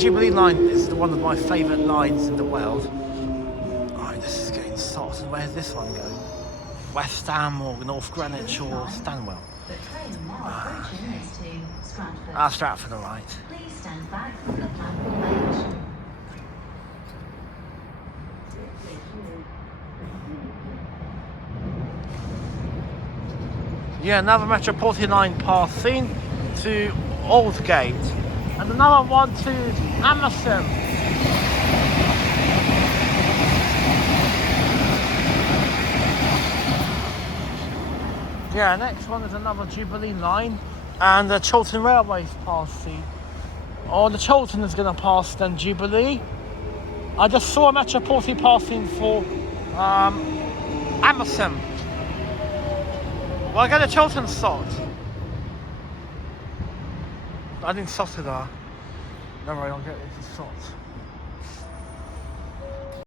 Jubilee line is one of my favourite lines in the world. Alright, this is getting soft. And where's this one going? West Stanmore, North Greenwich or Stanwell? The train now approaching is to Stratford. Stratford, alright. Please stand back from the platform edge. Yeah, another Metropolitan line passing to Aldgate. And another one to Amersham. Yeah, next one is another Jubilee line. And the Chiltern Railway's passing. Or the Chiltern is going to pass then Jubilee. I just saw a Metropolitan passing for Amersham. Well, I get a Chiltern salt. I didn't salt it there. Never mind, I'll get it salt.